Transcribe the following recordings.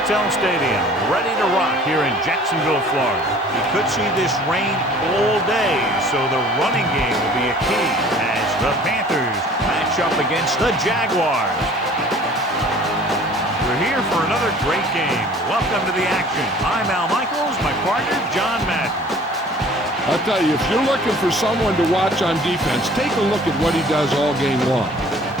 Hotel Stadium, ready to rock here in Jacksonville, Florida. You could see this rain all day, so the running game will be a key as the Panthers match up against the Jaguars. We're here for another great game. Welcome to the action. I'm Al Michaels, my partner, John Madden. I'll tell you, if you're looking for someone to watch on defense, take a look at what he does all game long.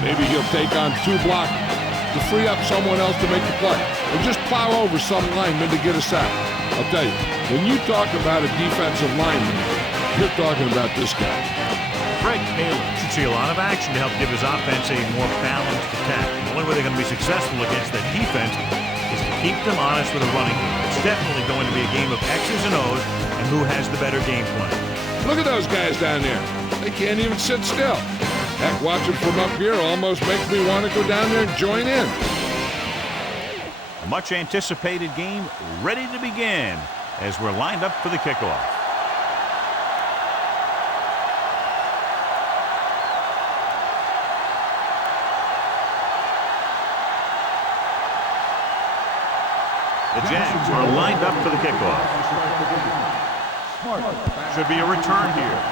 Maybe he'll take on 2 blockers to free up someone else to make the play, or just plow over some lineman to get a sack. I'll tell you, when you talk about a defensive lineman, you're talking about this guy. Greg Taylor should see a lot of action to help give his offense a more balanced attack. The only way they're going to be successful against that defense is to keep them honest with a running game. It's definitely going to be a game of X's and O's and who has the better game plan. Look at those guys down there. They can't even sit still. Heck, watching from up here almost makes me want to go down there and join in. A much anticipated game ready to begin as we're lined up for the kickoff. The Jags are lined up for the kickoff. Should be a return here.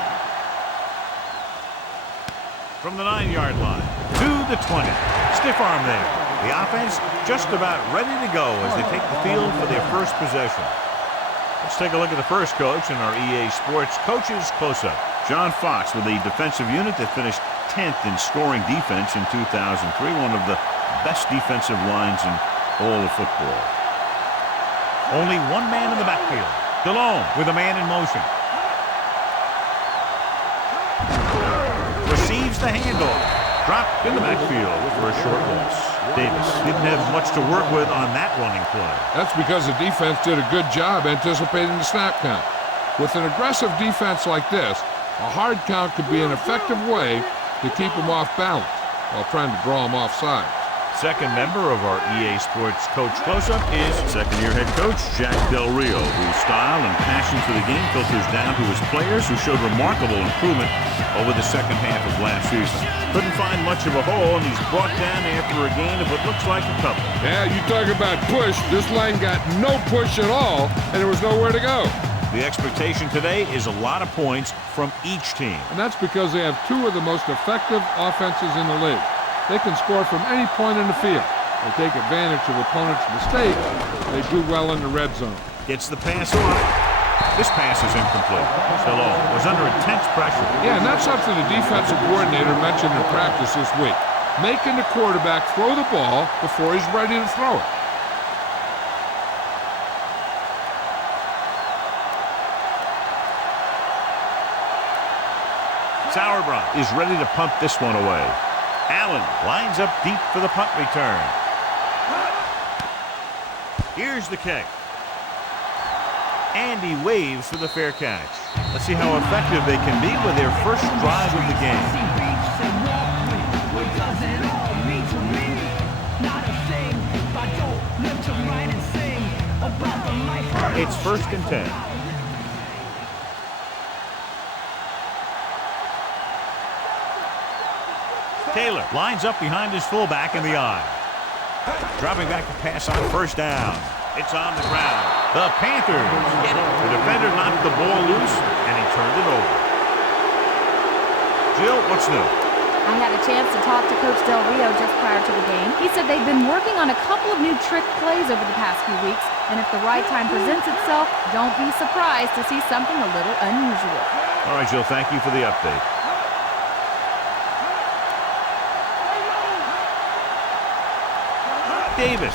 From the 9-yard line to the 20. Stiff arm there. The offense just about ready to go as they take the field for their first possession. Let's take a look at the first coach in our EA Sports Coaches Close-Up. John Fox with a defensive unit that finished 10th in scoring defense in 2003. One of the best defensive lines in all of football. Only one man in the backfield. DeLone with a man in motion. Receives the handoff. Dropped in the backfield for a short loss. Davis didn't have much to work with on that running play. That's because the defense did a good job anticipating the snap count. With an aggressive defense like this, a hard count could be an effective way to keep them off balance while trying to draw them off sides. Second member of our EA Sports Coach Close-Up is second-year head coach Jack Del Rio, whose style and passion for the game filters down to his players, who showed remarkable improvement over the second half of last season. Couldn't find much of a hole, and he's brought down after a gain of what looks like a couple. Yeah, you talk about push. This line got no push at all, and there was nowhere to go. The expectation today is a lot of points from each team. And that's because they have 2 of the most effective offenses in the league. They can score from any point in the field. They take advantage of opponents' mistakes. They do well in the red zone. Gets the pass off. This pass is incomplete. Stallone was under intense pressure. Yeah, and that's something the defensive coordinator mentioned in practice this week. Making the quarterback throw the ball before he's ready to throw it. Sauerbrunn is ready to punt this one away. Allen lines up deep for the punt return. Here's the kick. And he waves for the fair catch. Let's see how effective they can be with their first drive of the game. It's 1st and 10. Taylor lines up behind his fullback in the I. Dropping back to pass on 1st down. It's on the ground. The Panthers get it. The defender knocked the ball loose, and he turned it over. Jill, what's new? I had a chance to talk to Coach Del Rio just prior to the game. He said they've been working on a couple of new trick plays over the past few weeks, and if the right time presents itself, don't be surprised to see something a little unusual. All right, Jill, thank you for the update. Davis.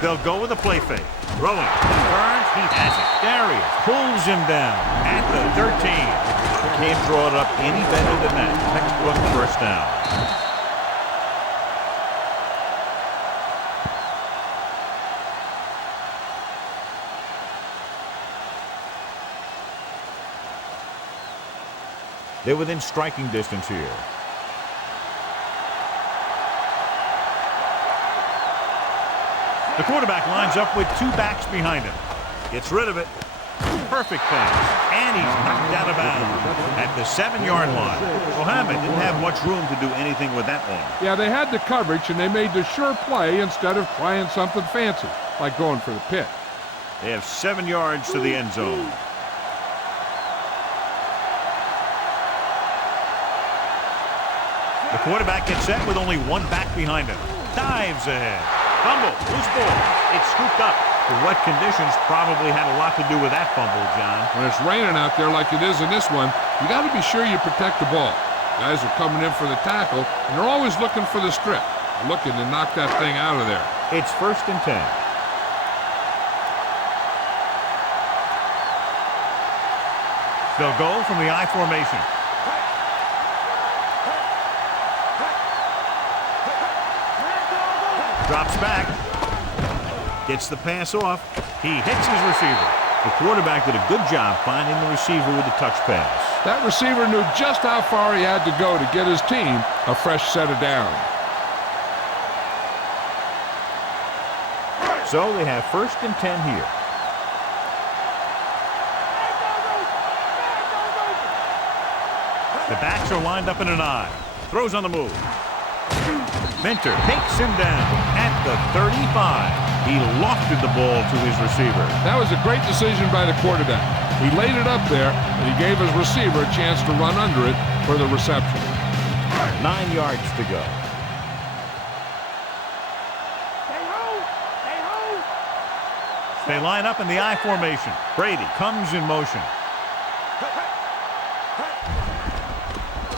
They'll go with a play fake. Throwing. Turns. He has it. Darius pulls him down at the 13. Can't draw it up any better than that. Textbook 1st down. They're within striking distance here. The quarterback lines up with 2 backs behind him. Gets rid of it. Perfect pass. And he's knocked out of bounds at the 7-yard line. Mohammed didn't have much room to do anything with that one. Yeah, they had the coverage, and they made the sure play instead of trying something fancy, like going for the pick. They have 7 yards to the end zone. The quarterback gets set with only one back behind him. Dives ahead. Fumble. Loose ball. It's scooped up. The wet conditions probably had a lot to do with that fumble, John. When it's raining out there like it is in this one, you got to be sure you protect the ball. Guys are coming in for the tackle, and they're always looking for the strip, looking to knock that thing out of there. It's 1st and 10. They'll go from the I formation. Drops back. Gets the pass off. He hits his receiver. The quarterback did a good job finding the receiver with the touch pass. That receiver knew just how far he had to go to get his team a fresh set of downs. So they have 1st and 10 here. The backs are lined up in an I. Throws on the move. Minter takes him down at the 35. He lofted the ball to his receiver. That was a great decision by the quarterback. He laid it up there, and he gave his receiver a chance to run under it for the reception. 9 yards to go. They line up in the I formation. Brady comes in motion.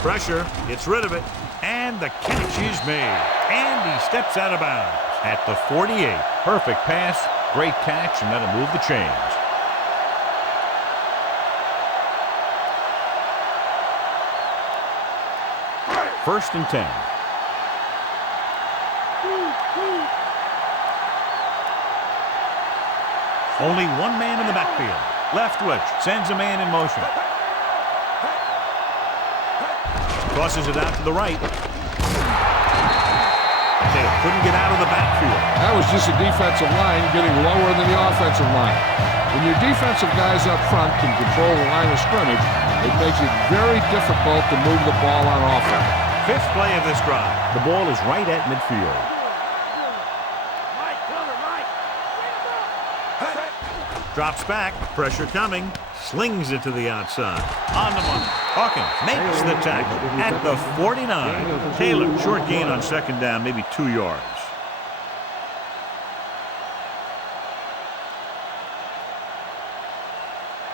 Pressure, gets rid of it, and the catch is made. And he steps out of bounds at the 48. Perfect pass, great catch, and that'll move the chains. First and 10. Only one man in the backfield. Left witch sends a man in motion. Tosses it out to the right. They couldn't get out of the backfield. That was just a defensive line getting lower than the offensive line. When your defensive guys up front can control the line of scrimmage, it makes it very difficult to move the ball on offense. 5th play of this drive. The ball is right at midfield. Drops back, pressure coming, slings it to the outside. On the money. Hawkins makes the tackle at the 49. Taylor, short gain on 2nd down, maybe 2 yards.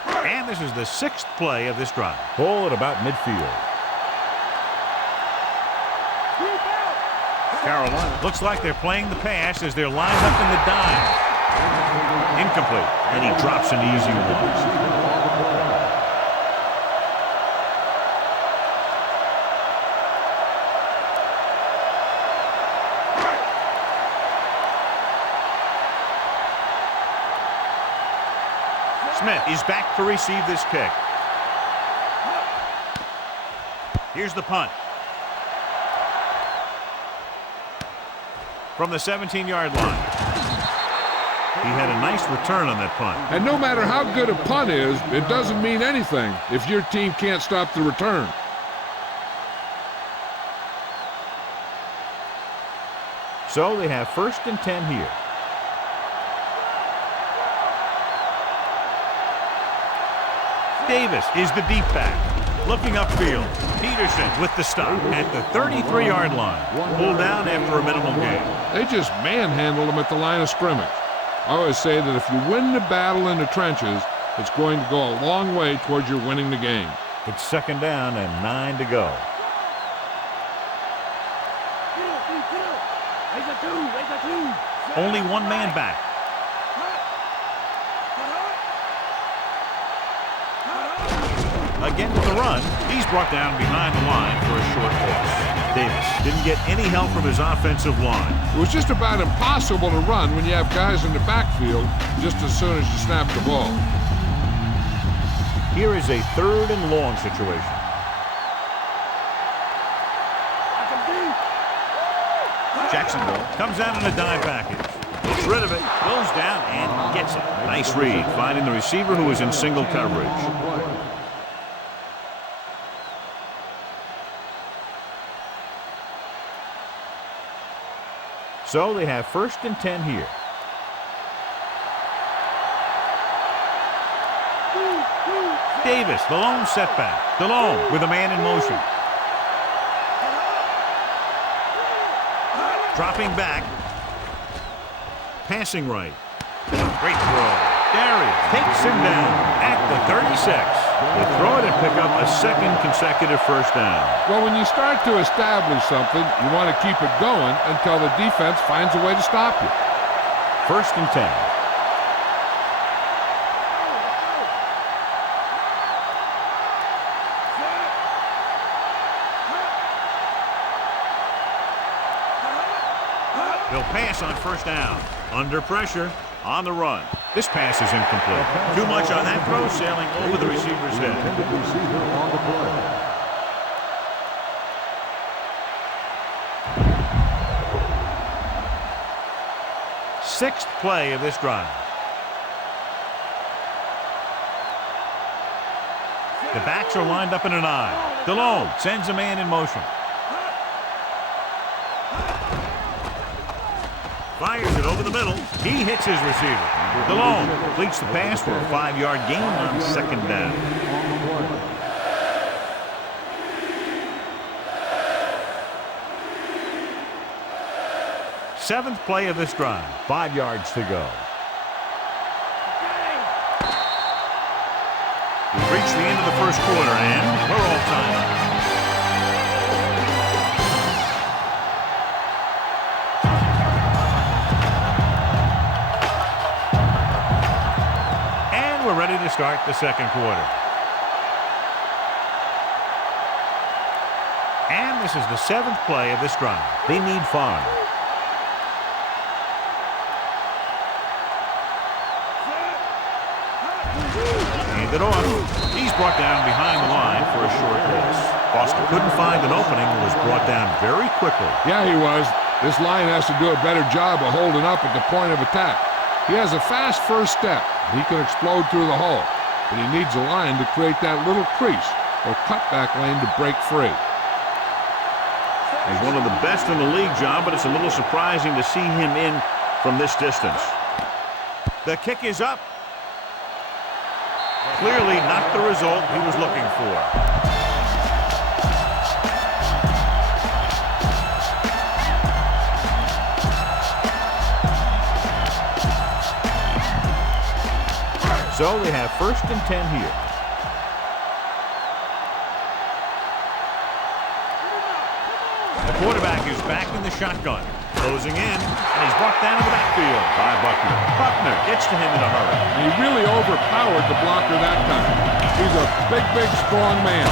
And this is the 6th play of this drive. Ball at about midfield. Carolina looks like they're playing the pass as they're lined up in the dime. Incomplete, and he drops an easy one. Smith is back to receive this kick. Here's the punt. From the 17-yard line. He had a nice return on that punt. And no matter how good a punt is, it doesn't mean anything if your team can't stop the return. So they have 1st and 10 here. Davis is the deep back. Looking upfield. Peterson with the stop at the 33-yard line. Pulled down after a minimal gain. They just manhandled him at the line of scrimmage. I always say that if you win the battle in the trenches, it's going to go a long way towards your winning the game. It's 2nd down and 9 to go. Only one man back. Again with the run. He's brought down behind the line for a short loss. Davis didn't get any help from his offensive line. It was just about impossible to run when you have guys in the backfield just as soon as you snap the ball. Here is a 3rd and long situation. Jacksonville comes out in a dime package. Gets rid of it, goes down, and gets it. Nice read, finding the receiver who was in single coverage. So they have 1st and 10 here. Davis, the lone setback. DeLone with a man in motion. Dropping back. Passing right. Great throw. Darius takes him down at the 36. They throw it and pick up a 2nd consecutive 1st down. Well, when you start to establish something, you want to keep it going until the defense finds a way to stop you. 1st and 10. He'll pass on 1st down. Under pressure. On the run. This pass is incomplete. Too much on that throw, sailing over the receiver's head. Sixth play of this drive. The backs are lined up in an I. DeLone sends a man in motion. Fires it over the middle. He hits his receiver. DeLone completes the pass for a 5-yard gain on 2nd down. Seventh play of this drive. 5 yards to go. We've reached the end of the 1st quarter, and we're all time. We're ready to start the 2nd quarter. And this is the 7th play of this drive. They need 5. Hand it off. He's brought down behind the line for a short pass. Boston couldn't find an opening and was brought down very quickly. Yeah, he was. This line has to do a better job of holding up at the point of attack. He has a fast 1st step. He can explode through the hole, but he needs a line to create that little crease or cutback lane to break free. He's one of the best in the league, John, but it's a little surprising to see him in from this distance. The kick is up. Clearly not the result he was looking for. So they have 1st and 10 here. The quarterback is back in the shotgun. Closing in, and he's brought down in the backfield by Buckner. Buckner gets to him in a hurry. And he really overpowered the blocker that time. He's a big, strong man.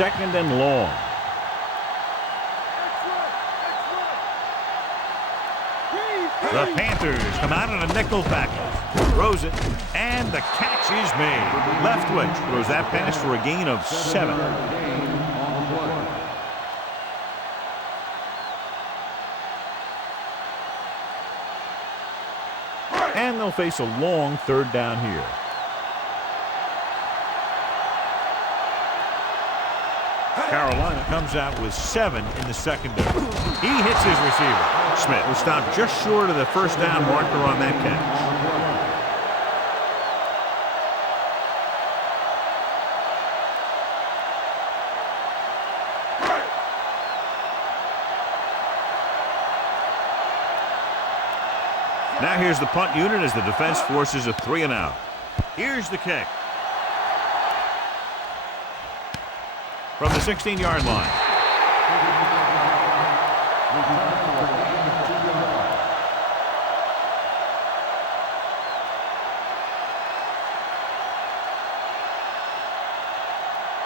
2nd and long. The Panthers come out in a nickel package. Throws it, and the catch is made. Leftwich throws that pass for a gain of 7. And they'll face a long 3rd down here. Carolina comes out with 7 in the secondary. He hits his receiver. Smith was stopped just short of the 1st down marker on that catch. Now here's the punt unit as the defense forces a 3 and out. Here's the kick. From the 16-yard line.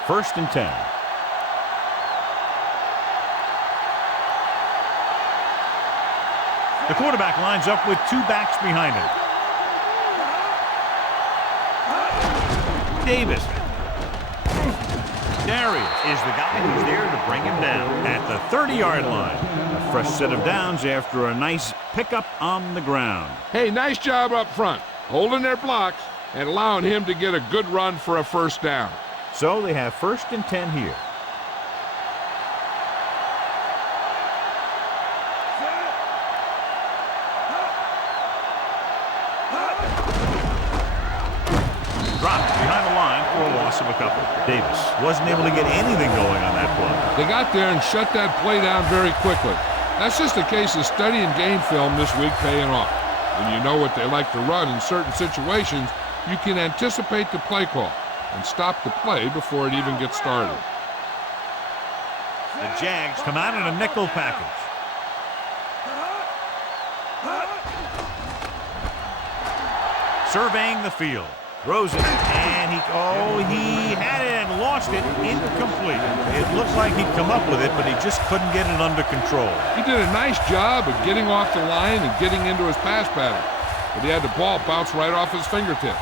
First and 10. The quarterback lines up with 2 backs behind him. Davis Darius is the guy who's there to bring him down at the 30-yard line. A fresh set of downs after a nice pickup on the ground. Hey, nice job up front, holding their blocks and allowing him to get a good run for a first down. So they have 1st and 10 here. Dropped behind the line for a loss of a couple. Davis wasn't able to get anything going on that play. They got there and shut that play down very quickly. That's just a case of studying game film this week paying off. When you know what they like to run in certain situations, you can anticipate the play call and stop the play before it even gets started. The Jags come out in a nickel package. Surveying the field. Throws it, and he had it and lost it. Incomplete. It looked like he'd come up with it, but he just couldn't get it under control. He did a nice job of getting off the line and getting into his pass pattern, but he had the ball bounce right off his fingertips.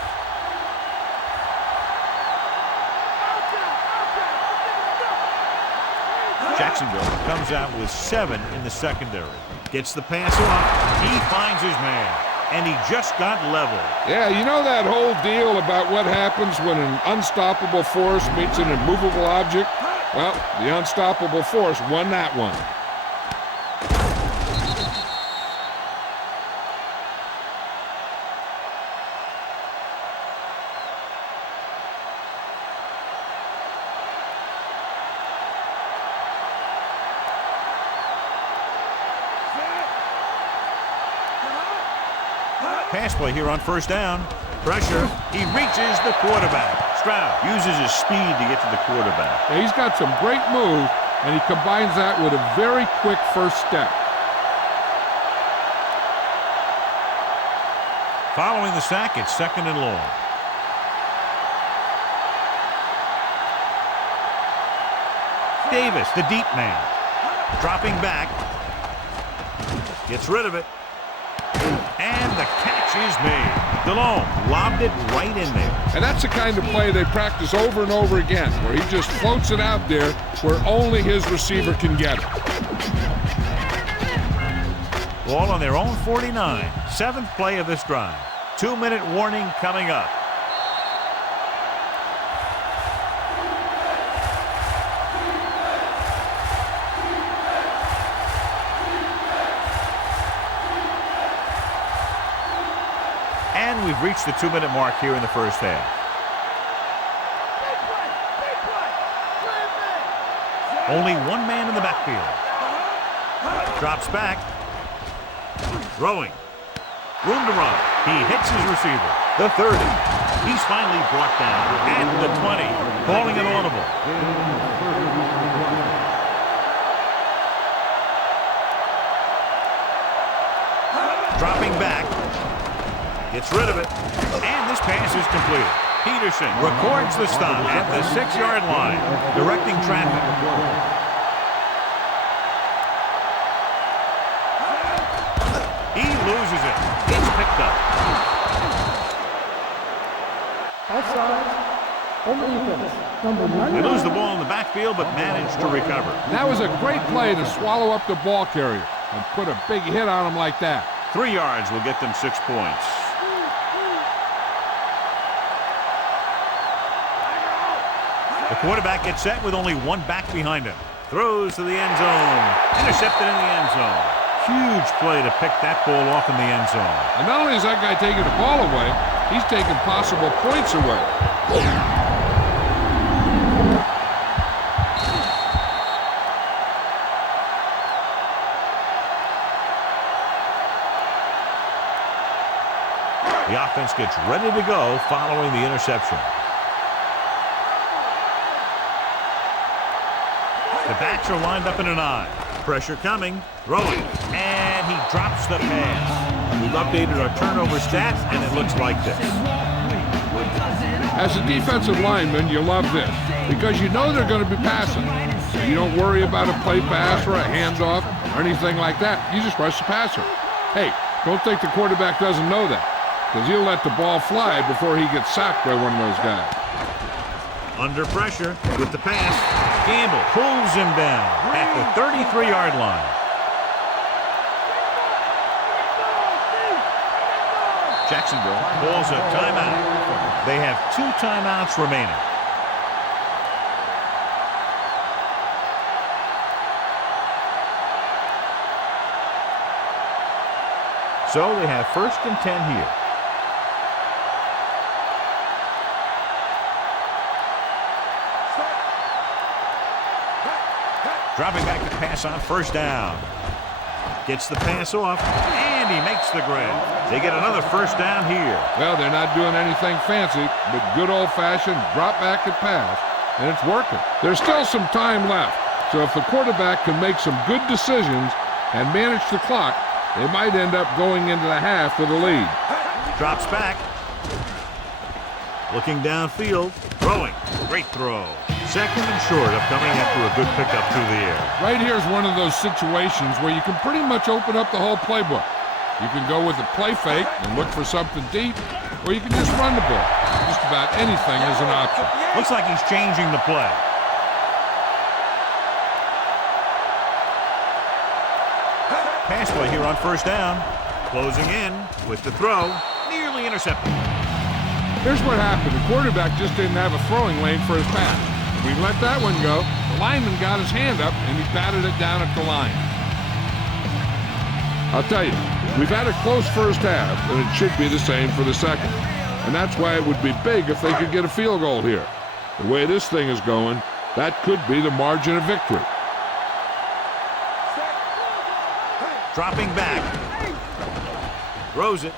Jacksonville comes out with 7 in the secondary. Gets the pass off. He finds his man. And he just got leveled. Yeah, you know that whole deal about what happens when an unstoppable force meets an immovable object? Well, the unstoppable force won that one. Pass play here on 1st down. Pressure. He reaches the quarterback. Stroud uses his speed to get to the quarterback. Yeah, he's got some great moves, and he combines that with a very quick first step. Following the sack, it's 2nd and long. Davis, the deep man. Dropping back. Gets rid of it. And the catch is made. Delhomme lobbed it right in there. And that's the kind of play they practice over and over again, where he just floats it out there where only his receiver can get it. Ball on their own 49. 7th play of this drive. 2-minute warning coming up. And we've reached the 2-minute mark here in the first half. Only one man in the backfield. Drops back. Throwing. Room to run. He hits his receiver. The 30. He's finally brought down at the 20. Calling an audible. Dropping back. Gets rid of it. And this pass is completed. Peterson records the stop at the 6-yard line, directing traffic. He loses it. It's picked up. Offside. On defense. Number 9. They lose the ball in the backfield, but manage to recover. That was a great play to swallow up the ball carrier and put a big hit on him like that. 3 yards will get them 6 points. The quarterback gets set with only one back behind him. Throws to the end zone. Intercepted in the end zone. Huge play to pick that ball off in the end zone. And not only is that guy taking the ball away, he's taking possible points away. The offense gets ready to go following the interception. The backs are lined up in an eye. Pressure coming, throwing, and he drops the pass. We've updated our turnover stats, and it looks like this. As a defensive lineman, you love this because you know they're going to be passing. So you don't worry about a play pass or a handoff or anything like that. You just rush the passer. Hey, don't think the quarterback doesn't know that because he'll let the ball fly before he gets sacked by one of those guys. Under pressure with the pass. Gamble pulls him down at the 33-yard line. Jacksonville calls a timeout. They have 2 timeouts remaining. So they have 1st and 10 here. Dropping back to pass on 1st down. Gets the pass off, and he makes the grab. They get another 1st down here. Well, they're not doing anything fancy, but good old-fashioned drop back and pass, and it's working. There's still some time left, so if the quarterback can make some good decisions and manage the clock, they might end up going into the half with a lead. Drops back. Looking downfield, throwing. Great throw. 2nd and short of coming after a good pickup through the air. Right here is one of those situations where you can pretty much open up the whole playbook. You can go with a play fake and look for something deep, or you can just run the ball. Just about anything is an option. Looks like he's changing the play. Pass play here on 1st down. Closing in with the throw. Nearly intercepted. Here's what happened. The quarterback just didn't have a throwing lane for his pass. If we let that one go, the lineman got his hand up and he batted it down at the line. I'll tell you, we've had a close 1st half, and it should be the same for the 2nd. And that's why it would be big if they could get a field goal here. The way this thing is going, that could be the margin of victory. Dropping back. Throws it.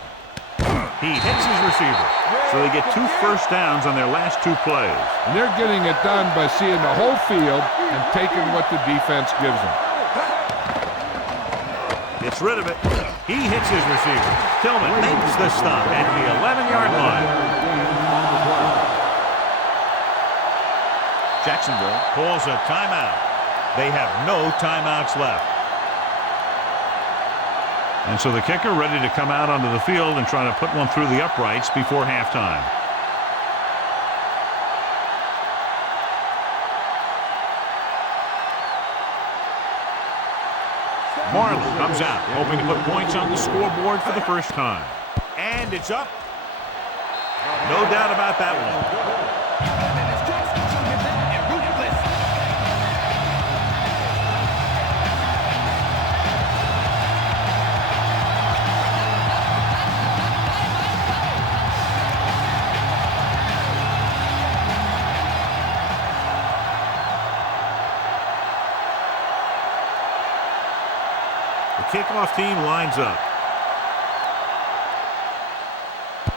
He hits his receiver. So they get 2 1st downs on their last 2 plays. And they're getting it done by seeing the whole field and taking what the defense gives them. Gets rid of it. He hits his receiver. Tillman makes the stop at the 11-yard line. Jacksonville calls a timeout. They have no timeouts left. And so the kicker ready to come out onto the field and try to put one through the uprights before halftime. Marley comes out, hoping to put points on the scoreboard for the 1st time. And it's up. No doubt about that one. Kickoff team lines up.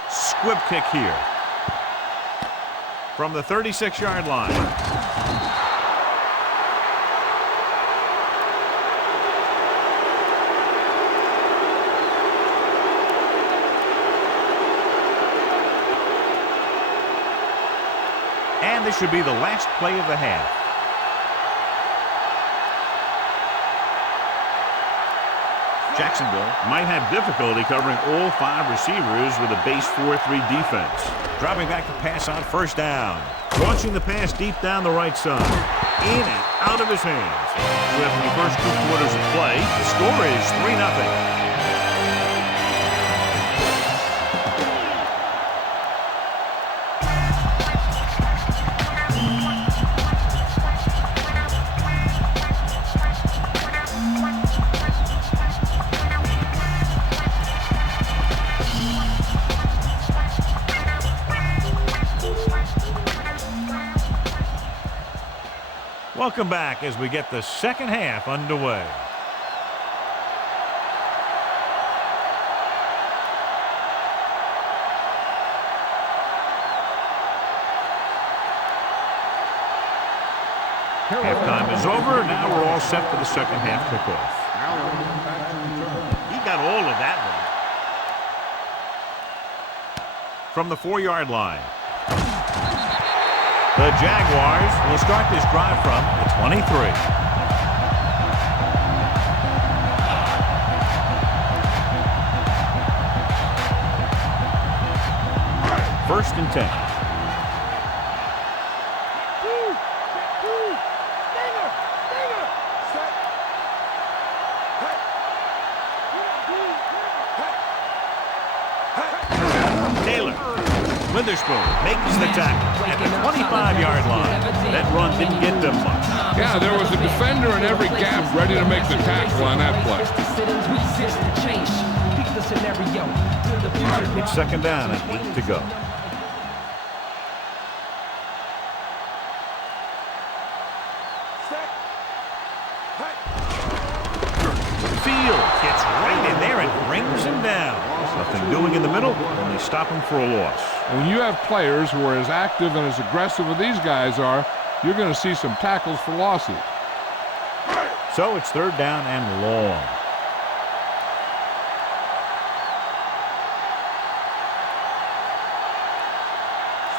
Squib kick here. From the 36-yard line. And this should be the last play of the half. Jacksonville might have difficulty covering all 5 receivers with a base 4-3 defense. Dropping back to pass on 1st down. Launching the pass deep down the right side. In and out of his hands. So after the first 2 quarters of play, the score is 3-0. Welcome back as we get the 2nd half underway. Halftime is over. Now we're all set for the 2nd half kickoff. He got all of that one. From the 4-yard line. The Jaguars will start this drive from the 23. First and 10. Witherspoon makes the tackle at the 25-yard line. That run didn't get them much. Yeah, there was a defender in every gap ready to make the tackle on that play. It's second down and 8 to go. Fields gets right in there and brings him down. Nothing doing in the middle, only stop him for a loss. When you have players who are as active and as aggressive as these guys are, you're going to see some tackles for losses. So it's third down and long.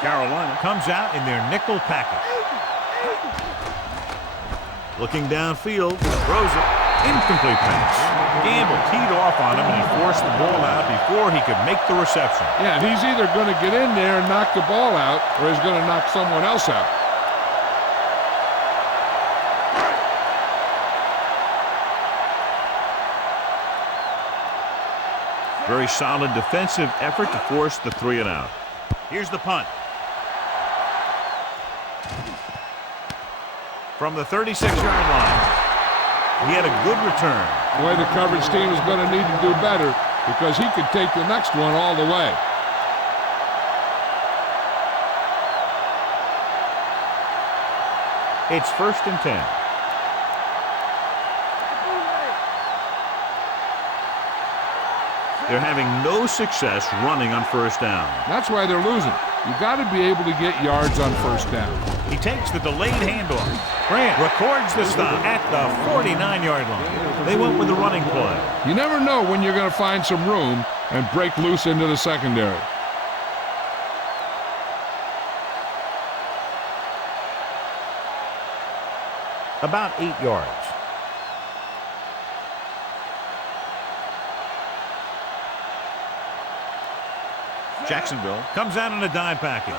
Carolina comes out in their nickel package. Looking downfield, throws it. Incomplete pass. Gamble teed off on him, and he forced the ball out before he could make the reception. Yeah, he's either going to get in there and knock the ball out, or he's going to knock someone else out. Very solid defensive effort to force the 3 and out. Here's the punt. From the 36-yard line. He had a good return. Boy, the coverage team is going to need to do better because he could take the next one all the way. It's first and 10. They're having no success running on first down. That's why they're losing. You got to be able to get yards on first down. He takes the delayed handoff. Grant records the stop at the 49-yard line. They went with the running play. You never know when you're going to find some room and break loose into the secondary. About 8 yards. Jacksonville comes out in a dime package.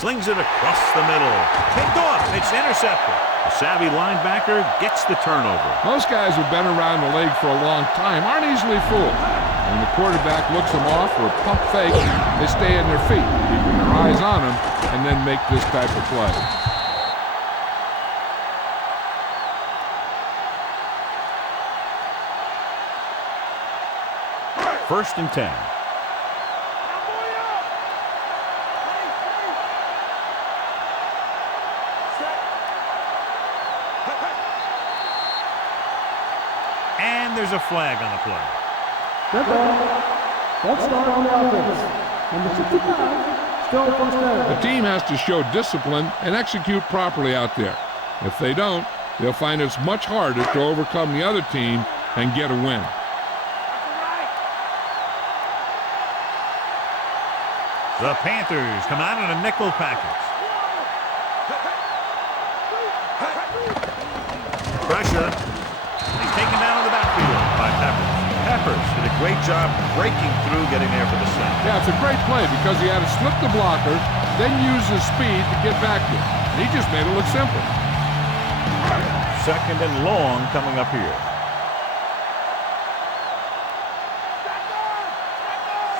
Slings it across the middle. Picked off. It's intercepted. The savvy linebacker gets the turnover. Most guys who've been around the league for a long time aren't easily fooled. When the quarterback looks them off or pump fake, they stay on their feet, keeping their eyes on them, and then make this type of play. First and 10. And there's a flag on the play. Red ball. False start on the offense. Number 65, still first down. The team has to show discipline and execute properly out there. If they don't, they'll find it's much harder to overcome the other team and get a win. The Panthers come out in a nickel package. Pressure. He's taken down in the backfield by Peppers. Peppers did a great job breaking through, getting there for the sack. Yeah, it's a great play because he had to slip the blocker, then use his speed to get back there. He just made it look simple. Second and long coming up here.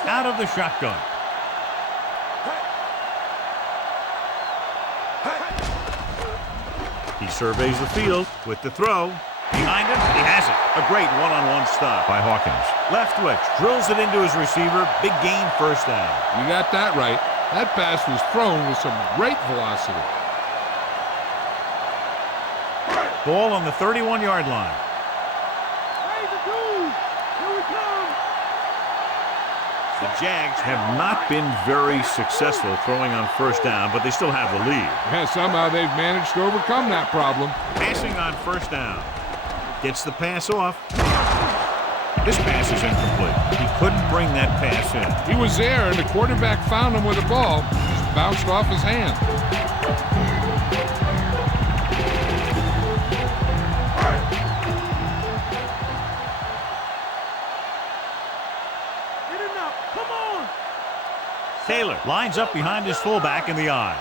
Out of the shotgun. He surveys the field with the throw. Behind him, he has it. A great one-on-one stop by Hawkins. Left twitch, drills it into his receiver. Big gain, first down. You got that right. That pass was thrown with some great velocity. Ball on the 31-yard line. The Jags have not been very successful throwing on first down, but they still have the lead. Yeah, somehow they've managed to overcome that problem. Passing on first down. Gets the pass off. This pass is incomplete. He couldn't bring that pass in. He was there, and the quarterback found him with the ball. Just bounced off his hand. Taylor lines up behind his fullback in the eye.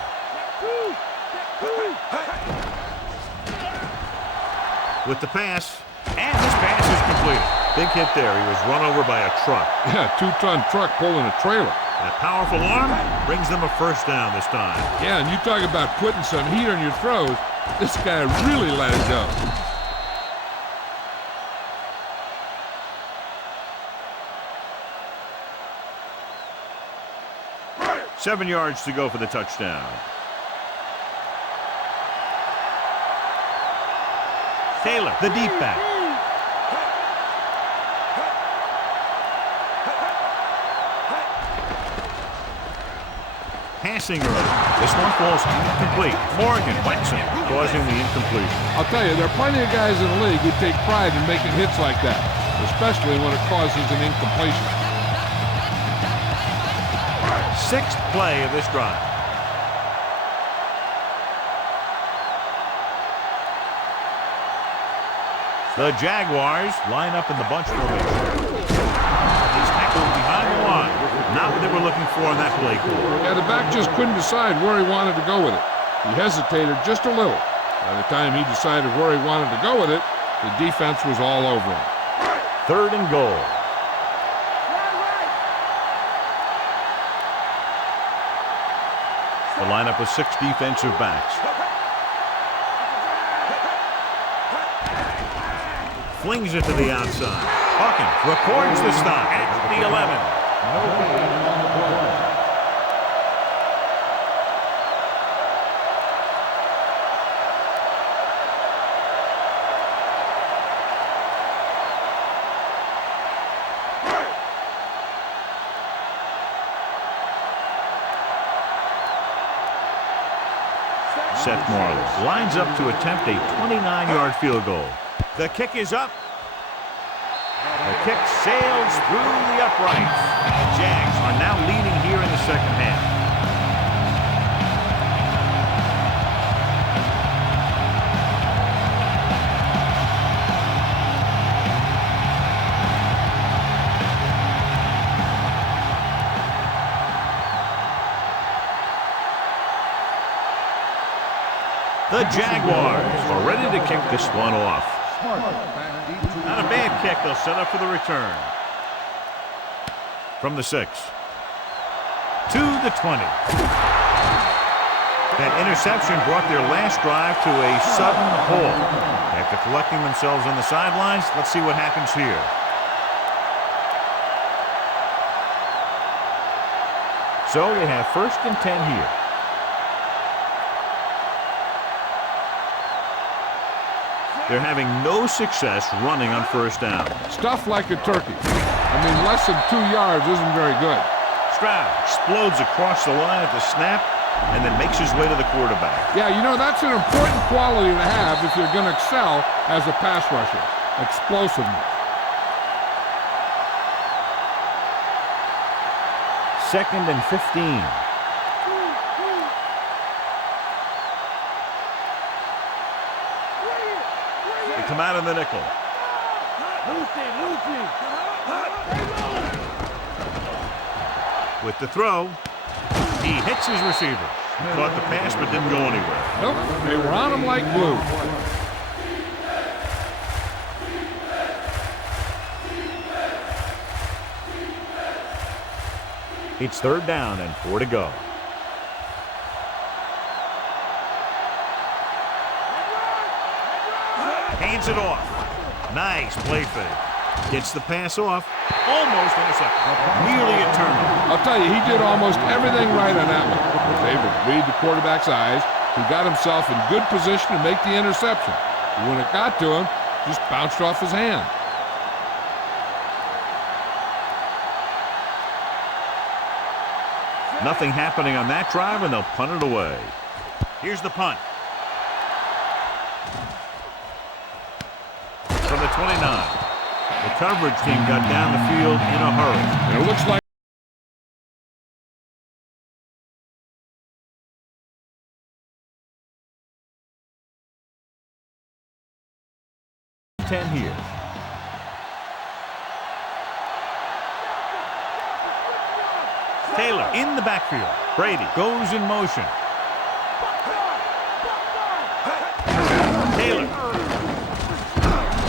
With the pass, And this pass is completed. Big hit there. He was run over by a truck. Yeah, 2-ton truck pulling a trailer. That powerful arm brings them a first down this time. Yeah, and you talk about putting some heat on your throws. This guy really let it go. 7 yards to go for the touchdown. Taylor, the deep back. Passing early. This one falls incomplete. Morgan whacks him, causing the incompletion. I'll tell you, there are plenty of guys in the league who take pride in making hits like that, especially when it causes an incompletion. 6th play of this drive. The Jaguars line up in the bunch formation. He's tackled behind the line. Not what they were looking for in that play call. Yeah, the back just couldn't decide where he wanted to go with it. He hesitated just a little. By the time he decided where he wanted to go with it, the defense was all over him. 3rd and goal. The lineup of 6 defensive backs. Flings it to the outside. Hawkins records the stop at the 11. Seth Morley lines up to attempt a 29-yard field goal. The kick is up. The kick sails through the uprights. The Jags are now leading here in the second half. The Jaguars are ready to kick this one off. Not a bad kick. They'll set up for the return. From the 6. To the 20. That interception brought their last drive to a sudden halt. After collecting themselves on the sidelines, let's see what happens here. So they have 1st and 10 here. They're having no success running on 1st down. Stuff like a turkey. I mean, less than 2 yards isn't very good. Stroud explodes across the line at the snap and then makes his way to the quarterback. Yeah, you know, that's an important quality to have if you're going to excel as a pass rusher. Explosiveness. 2nd and 15. Come out of the nickel. With the throw, he hits his receiver. Caught the pass but didn't go anywhere. Nope, they were on him like glue. It's 3rd down and 4 to go. Hands it off. Nice play fake. Gets the pass off. Almost intercepted. Nearly a turnover. I'll tell you, he did almost everything right on that one. He was able to read the quarterback's eyes. He got himself in good position to make the interception. But when it got to him, just bounced off his hand. Nothing happening on that drive, and they'll punt it away. Here's the punt. From the 29. The coverage team got down the field in a hurry. And it looks like here. Taylor in the backfield. Brady goes in motion. Taylor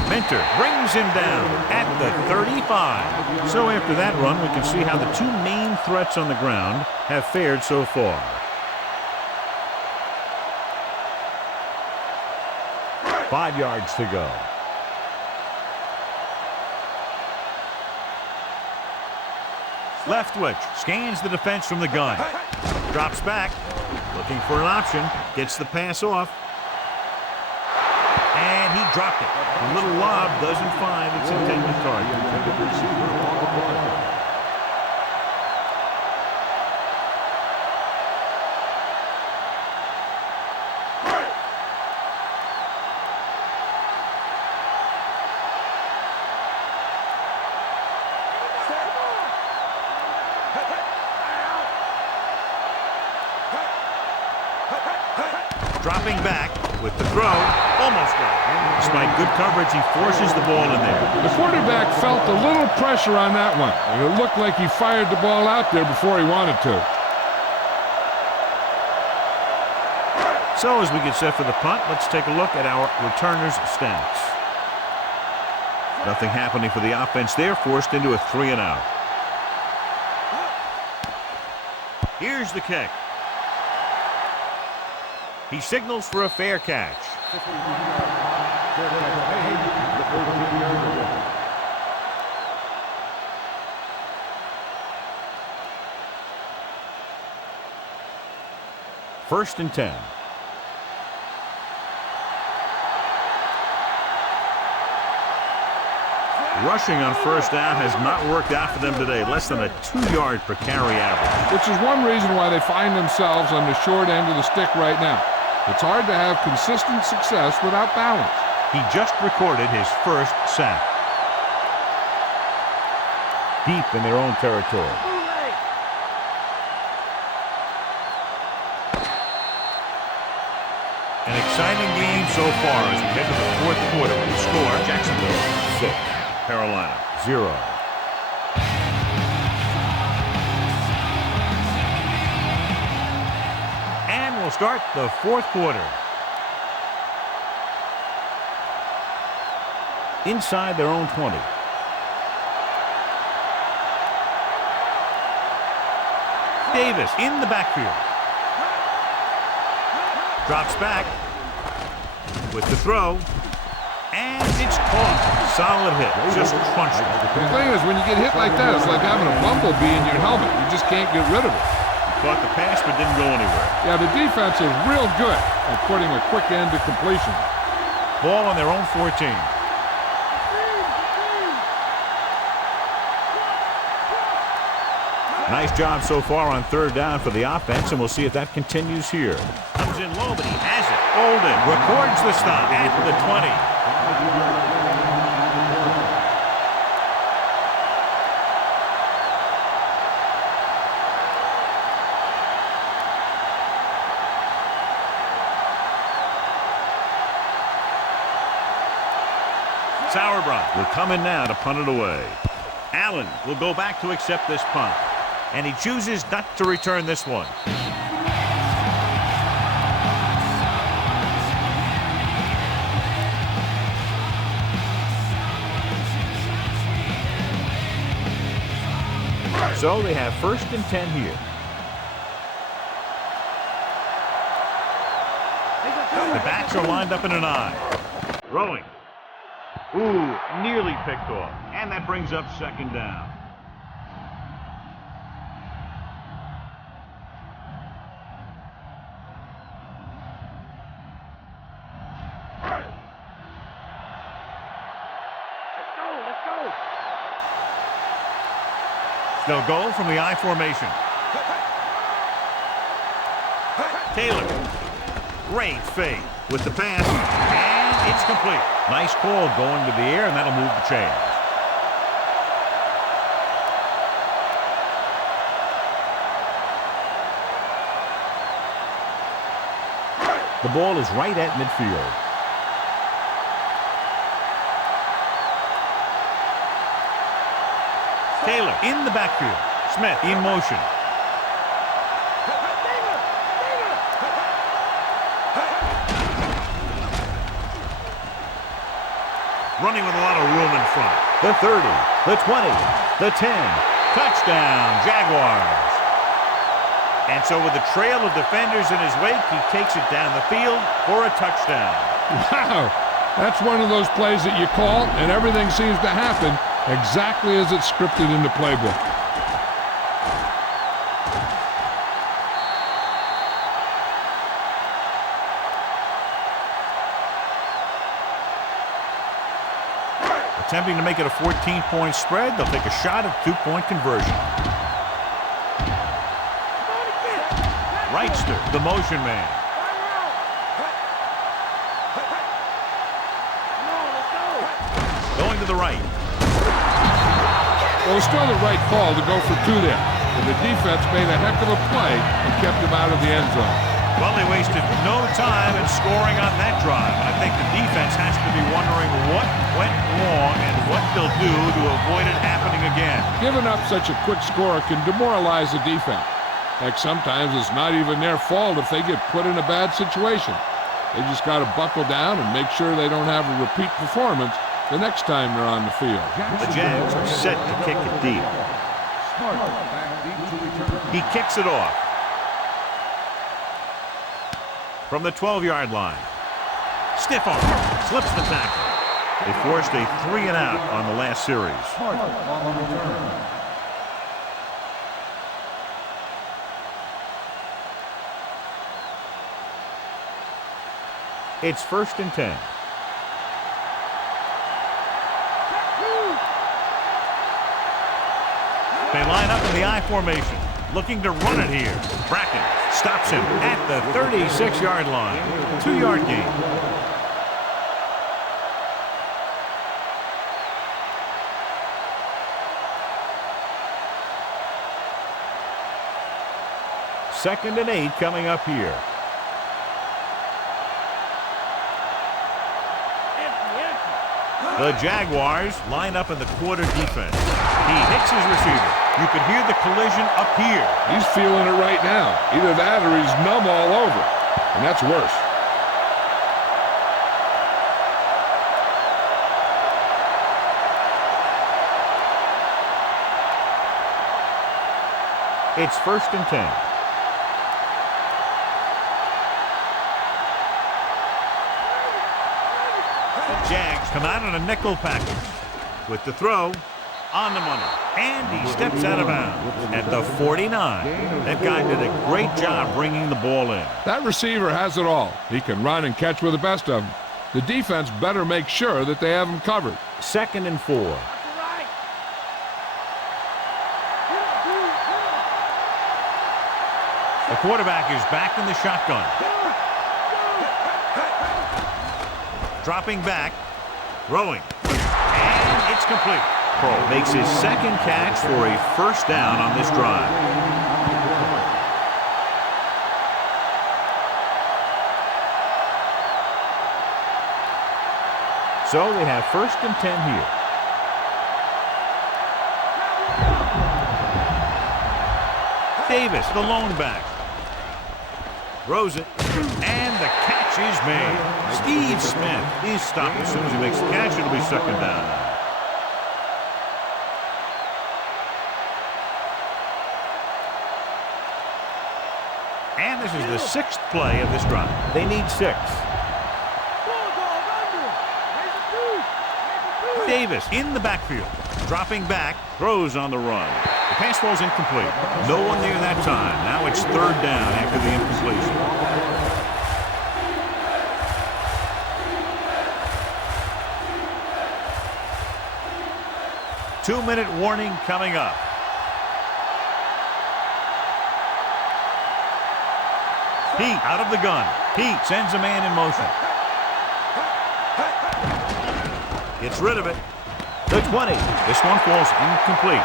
meant Hunter brings him down at the 35. So after that run, we can see how the two main threats on the ground have fared so far. Five yards to go. Leftwich scans the defense from the gun. Drops back, looking for an option, gets the pass off. And he dropped it. The little lob doesn't find its intended target. Dropping back with the throw, almost got it. Despite good coverage, he forces the ball in there. The quarterback felt a little pressure on that one. It looked like he fired the ball out there before he wanted to. So as we get set for the punt, let's take a look at our returners' stats. Nothing happening for the offense there, forced into a 3-and-out. Here's the kick. He signals for a fair catch. First and 10. Rushing on first down has not worked out for them today. Less than a 2-yard per carry average. Which is one reason why they find themselves on the short end of the stick right now. It's hard to have consistent success without balance. He just recorded his first sack. Deep in their own territory. An exciting game so far as we head to the fourth quarter with the score. Jacksonville 6, Carolina 0. And we'll start the fourth quarter. Inside their own 20. Davis in the backfield. Drops back with the throw. And it's caught. Solid hit. Just crunched it. The thing is, when you get hit like that, it's like having a bumblebee in your helmet. You just can't get rid of it. Caught the pass but didn't go anywhere. Yeah, the defense is real good at putting a quick end to completion. Ball on their own 14. Nice job so far on third down for the offense, and we'll see if that continues here. Comes in low, but he has it. Golden records the stop at the 20. Sauerbrunn will come in now to punt it away. Allen will go back to accept this punt. And he chooses not to return this one. So they have first and 10 here. The backs are lined up in an I. Throwing. Ooh, nearly picked off. And that brings up second down. They'll go from the I formation. Taylor. Great fake with the pass. And it's complete. Nice call going to the air, and that'll move the chains. The ball is right at midfield. Taylor in the backfield. Smith in motion. running with a lot of room in front. The 30, the 20, the 10. Touchdown, Jaguars. And so with a trail of defenders in his wake, he takes it down the field for a touchdown. Wow, that's one of those plays that you call, and everything seems to happen exactly as it's scripted in the playbook. Attempting to make it a 14-point spread, they'll take a shot at two-point conversion. Wrightster, the motion man. Going to the right. Well, it's still the right call to go for two there. But the defense made a heck of a play and kept him out of the end zone. Well, they wasted no time in scoring on that drive. I think the defense has to be wondering what went wrong and what they'll do to avoid it happening again. Giving up such a quick score can demoralize the defense. Heck, sometimes it's not even their fault if they get put in a bad situation. They just got to buckle down and make sure they don't have a repeat performance the next time they're on the field. The Jags are set to kick it deep. He kicks it off. From the 12-yard line. Stiff arm. Slips the tackle. They forced a 3-and-out on the last series. It's 1st and 10. They line up in the I formation, looking to run it here. Bracken stops him at the 36-yard line. 2-yard gain. Second and 8 coming up here. The Jaguars line up in the quarter defense. He hits his receiver. You could hear the collision up here. He's feeling it right now. Either that or he's numb all over. And that's worse. It's 1st and 10. Jags come out on a nickel package with the throw on the money, and he steps out of bounds at the 49. That guy did a great job bringing the ball in. That receiver has it all. He can run and catch with the best of them. The defense better make sure that they have him covered. 2nd and 4. The quarterback is back in the shotgun. Dropping back, throwing, and it's complete. Cole makes his second catch for a 1st down on this drive. So they have 1st and 10 here. Davis, the lone back. Throws it, and the catch is made. Steve Smith is stopped as soon as he makes the catch. It'll be 2nd down now. And this is the 6th play of this drive. They need 6. Davis in the backfield. Dropping back, throws on the run. The pass falls incomplete. No one near that time. Now it's 3rd down after the incompletion. Two-minute warning coming up. He out of the gun. He sends a man in motion. Gets rid of it. The 20. This one falls incomplete.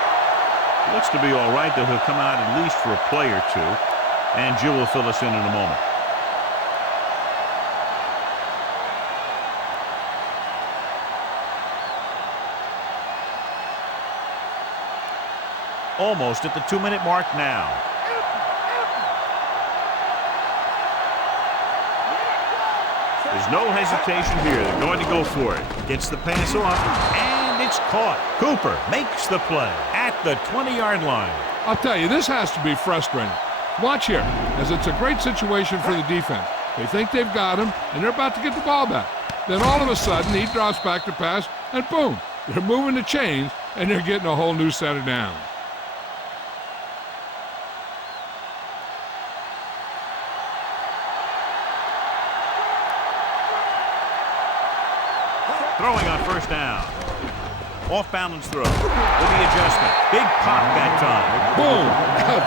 Looks to be all right, though he'll come out at least for a play or two. And Jill will fill us in a moment. Almost at the 2-minute mark now. There's no hesitation here. They're going to go for it. Gets the pass off, and it's caught. Cooper makes the play at the 20-yard line. I'll tell you, this has to be frustrating. Watch here, as it's a great situation for the defense. They think they've got him, and they're about to get the ball back. Then all of a sudden, he drops back to pass, and boom, they're moving the chains, and they're getting a whole new set of downs. Throwing on first down. Off-balance throw with the adjustment. Big pop that time. Boom!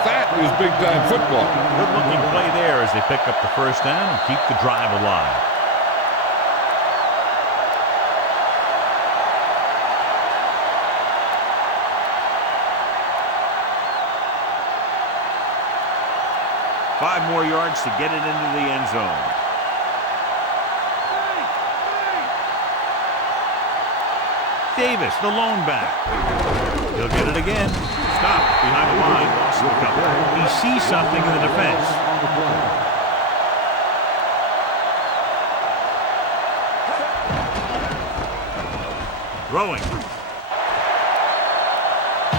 That is big-time football. Good-looking play there as they pick up the first down and keep the drive alive. Five more yards to get it into the end zone. Davis, the lone back. He'll get it again. Stop behind the line. Lost a couple. He sees something in the defense. Throwing.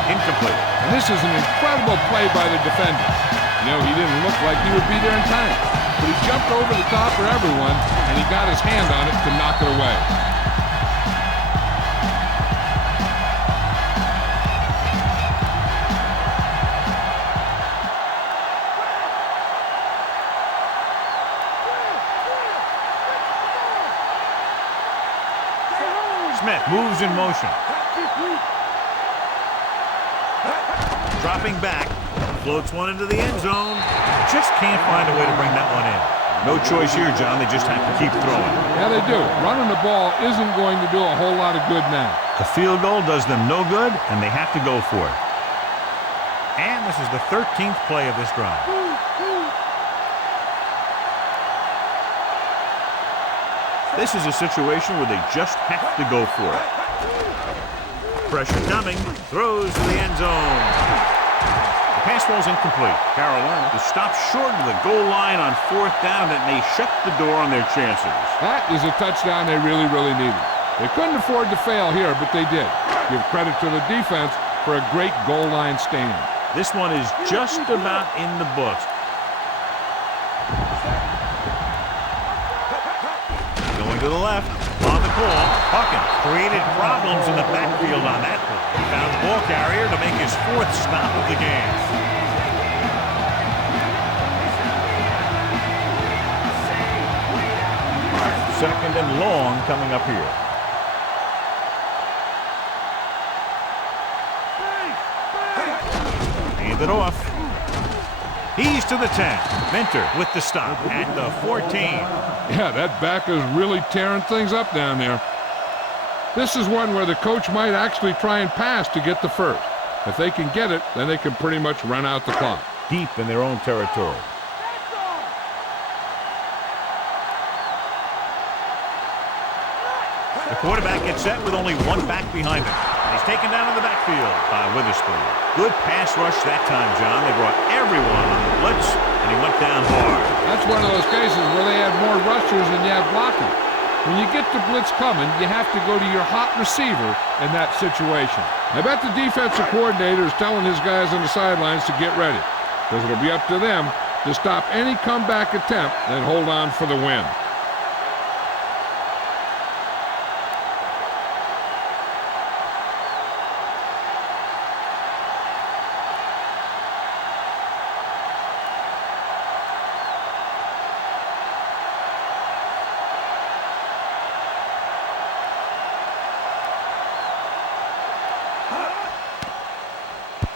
Incomplete. And this is an incredible play by the defender. You know, he didn't look like he would be there in time, but he jumped over the top of everyone, and he got his hand on it to knock it away. Smith moves in motion. Dropping back. Floats one into the end zone. Just can't find a way to bring that one in. No choice here, John. They just have to keep throwing. Yeah, they do. Running the ball isn't going to do a whole lot of good now. A field goal does them no good, and they have to go for it. And this is the 13th play of this drive. This is a situation where they just have to go for it. Pressure coming. Throws to the end zone. The pass ball's incomplete. Carolina is stopped short of the goal line on fourth down. That may shut the door on their chances. That is a touchdown they really, really needed. They couldn't afford to fail here, but they did. Give credit to the defense for a great goal line stand. This one is just about in the books. To the left, on the call, Hawkins created problems in the backfield on that play. He found the ball carrier to make his fourth stop of the game. Second and long coming up here. Hand it off. He's to the 10. Minter with the stop at the 14. Yeah, that back is really tearing things up down there. This is one where the coach might actually try and pass to get the first. If they can get it, then they can pretty much run out the clock. Deep in their own territory. The quarterback gets set with only one back behind him. He's taken down in the backfield by Witherspoon. Good pass rush that time, John. They brought everyone on the blitz, and he went down hard. That's one of those cases where they have more rushers than you have blocking. When you get the blitz coming, you have to go to your hot receiver in that situation. I bet the defensive coordinator is telling his guys on the sidelines to get ready, because it'll be up to them to stop any comeback attempt and hold on for the win.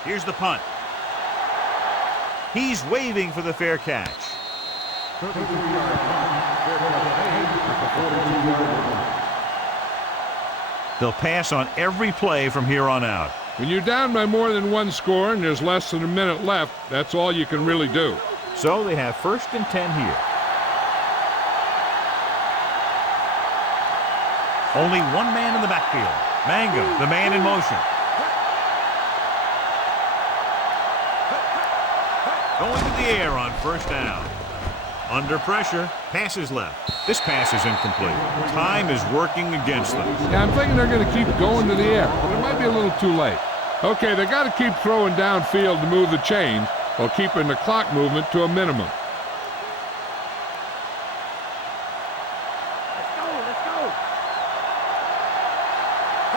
Here's the punt. He's waving for the fair catch. They'll pass on every play from here on out. When you're down by more than one score and there's less than a minute left, that's all you can really do. So they have 1st and 10 here. Only one man in the backfield. Mangum, the man in motion. Going to the air on first down. Under pressure, passes left. This pass is incomplete. Time is working against them. Yeah, I'm thinking they're going to keep going to the air, but it might be a little too late. Okay, they got to keep throwing downfield to move the chains while keeping the clock movement to a minimum.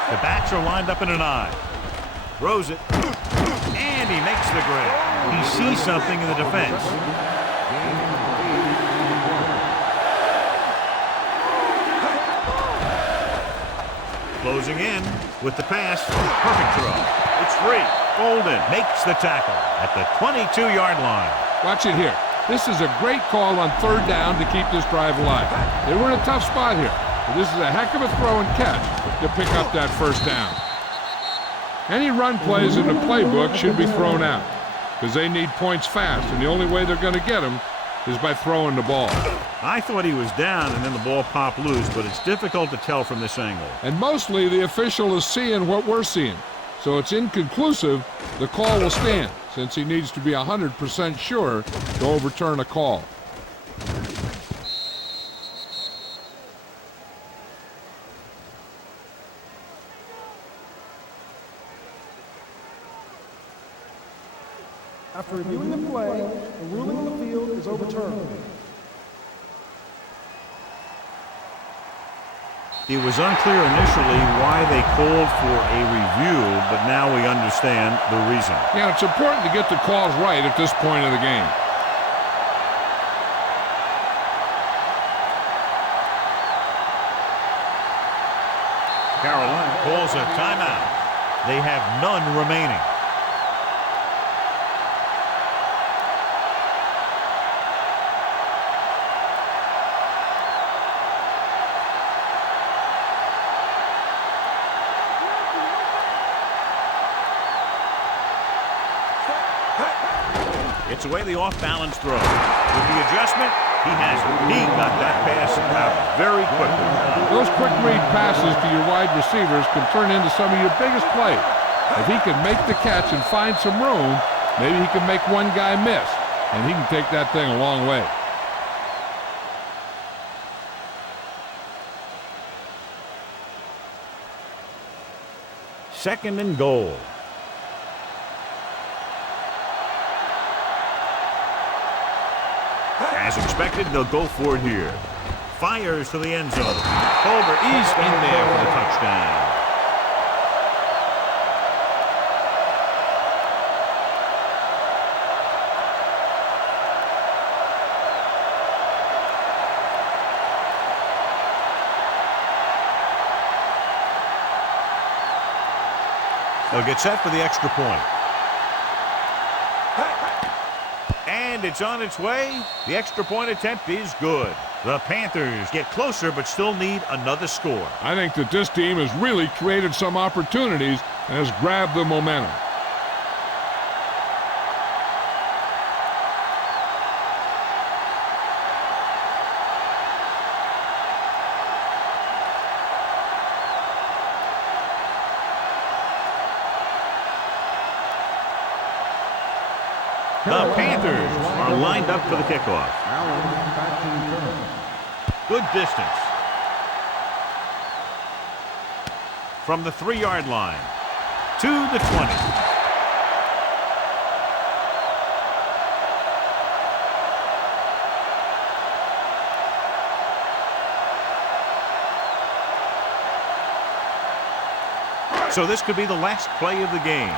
The backs are lined up in an I. Throws it, and he makes the grab. He sees something in the defense. Closing in with the pass. Perfect throw. It's free. Golden makes the tackle at the 22-yard line. Watch it here. This is a great call on third down to keep this drive alive. They were in a tough spot here. But this is a heck of a throw and catch to pick up that first down. Any run plays in the playbook should be thrown out because they need points fast, and the only way they're going to get them is by throwing the ball. I thought he was down and then the ball popped loose, but it's difficult to tell from this angle. And mostly the official is seeing what we're seeing. So it's inconclusive. The call will stand since he needs to be 100% sure to overturn a call. After reviewing the play, the ruling on the field is overturned. It was unclear initially why they called for a review, but now we understand the reason. Yeah, it's important to get the calls right at this point of the game. Carolina calls a timeout. They have none remaining. It's away the off-balance throw. With the adjustment, he has it. He got that pass out very quickly. Those quick read passes to your wide receivers can turn into some of your biggest plays. If he can make the catch and find some room, maybe he can make one guy miss, and he can take that thing a long way. Second and goal. As expected, they'll go for it here. Fires to the end zone. Culver is in there for the touchdown. They'll get set for the extra point. And it's on its way. The extra point attempt is good. The Panthers get closer but still need another score. I think that this team has really created some opportunities and has grabbed the momentum. The Panthers are lined up for the kickoff. Good distance. From the 3-yard line to the 20. So this could be the last play of the game.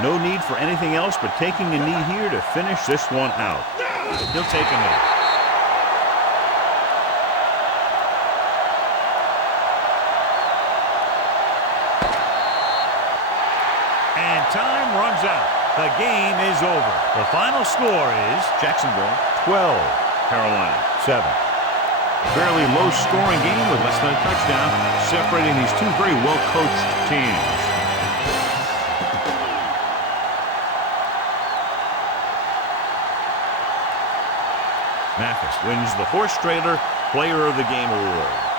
No need for anything else but taking a knee here to finish this one out. He'll take a knee. And time runs out. The game is over. The final score is Jacksonville 12, Carolina 7. Fairly low-scoring game with less than a touchdown, separating these two very well-coached teams. Mathis wins the Horse Trailer Player of the Game award.